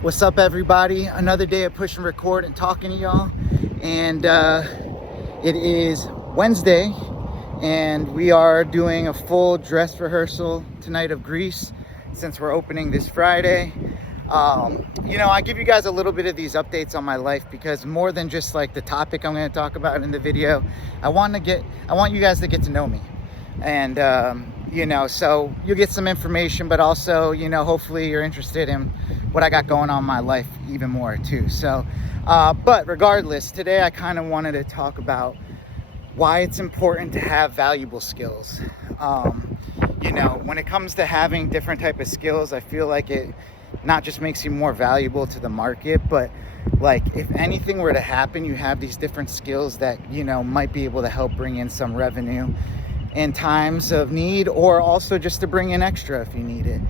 What's up, everybody? Another day of push and record and talking to y'all. And it is Wednesday, and we are doing a full dress rehearsal tonight of Grease since we're opening this Friday. I give you guys a little bit of these updates on my life because more than just like the topic I'm going to talk about in the video, I want you guys to get to know me. And so you'll get some information, but also, hopefully you're interested in what I got going on in my life even more too. So, but regardless, today I kind of wanted to talk about why it's important to have valuable skills. When it comes to having different type of skills, I feel like it not just makes you more valuable to the market, but like if anything were to happen, you have these different skills that, might be able to help bring in some revenue in times of need, or also just to bring in extra if you need it.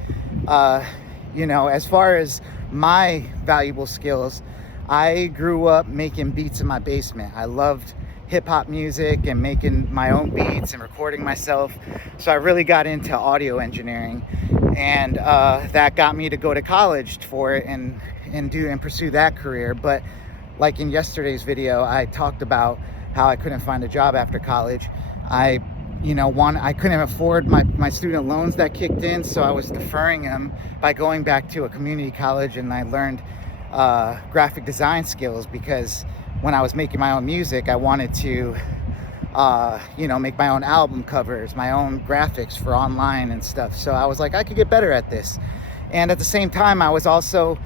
As far as my valuable skills, I grew up making beats in my basement. I loved hip-hop music and making my own beats and recording myself. So I really got into audio engineering, and that got me to go to college for it and pursue that career. But like in yesterday's video, I talked about how I couldn't find a job after college. I couldn't afford my student loans that kicked in, so I was deferring them by going back to a community college, and I learned graphic design skills because when I was making my own music, I wanted to, make my own album covers, my own graphics for online and stuff. So I was like, I could get better at this. And at the same time, I was also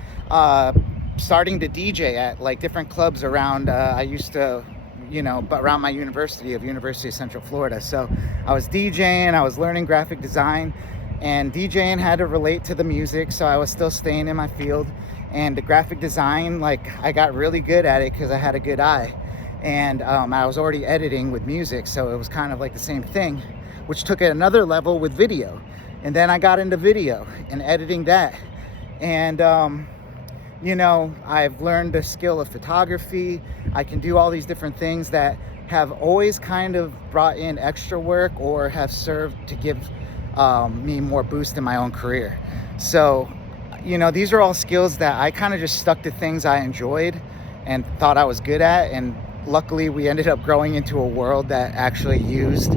starting to DJ at like different clubs around, around my University of Central Florida. So I was DJing, I was learning graphic design, and DJing had to relate to the music. So I was still staying in my field, and the graphic design, I got really good at it because I had a good eye. And I was already editing with music. So it was kind of like the same thing, which took it another level with video. And then I got into video and editing that. And, I've learned the skill of photography. I can do all these different things that have always kind of brought in extra work or have served to give me more boost in my own career. So, these are all skills that I kind of just stuck to things I enjoyed and thought I was good at. And luckily we ended up growing into a world that actually used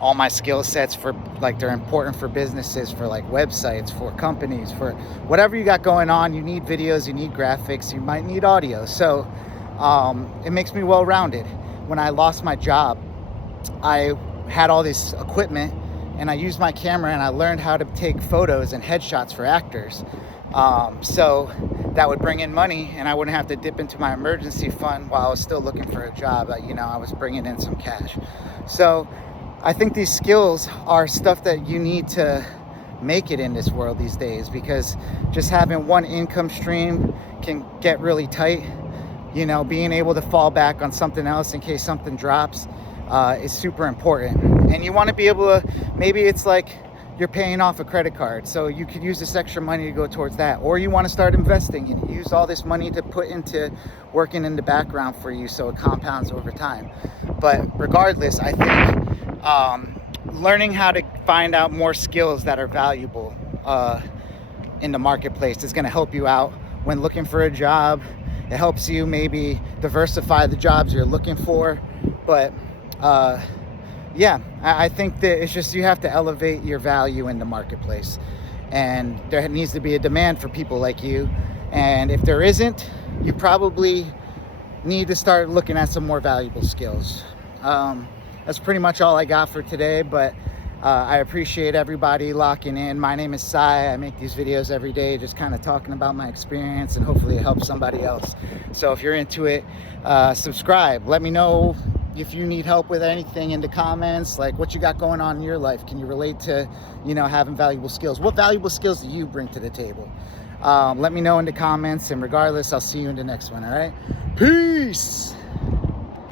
all my skill sets for they're important for businesses, for websites, for companies, for whatever you got going on. You need videos, you need graphics, you might need audio. So it makes me well-rounded. When I lost my job, I had all this equipment and I used my camera and I learned how to take photos and headshots for actors. So that would bring in money and I wouldn't have to dip into my emergency fund while I was still looking for a job. I was bringing in some cash. So I think these skills are stuff that you need to make it in this world these days, because just having one income stream can get really tight. Being able to fall back on something else in case something drops is super important. And you want to be able to, maybe it's like you're paying off a credit card, so you could use this extra money to go towards that. Or you want to start investing and use all this money to put into working in the background for you so it compounds over time. But regardless, I think learning how to find out more skills that are valuable in the marketplace is going to help you out when looking for a job. It helps you maybe diversify the jobs you're looking for. But I think that it's just you have to elevate your value in the marketplace, and there needs to be a demand for people like you. And if there isn't, you probably need to start looking at some more valuable skills. That's pretty much all I got for today, but I appreciate everybody locking in. My name is Sai. I make these videos every day, just kind of talking about my experience, and hopefully it helps somebody else. So if you're into it, subscribe. Let me know if you need help with anything in the comments, like what you got going on in your life. Can you relate to, having valuable skills? What valuable skills do you bring to the table? Let me know in the comments, and regardless, I'll see you in the next one, all right? Peace!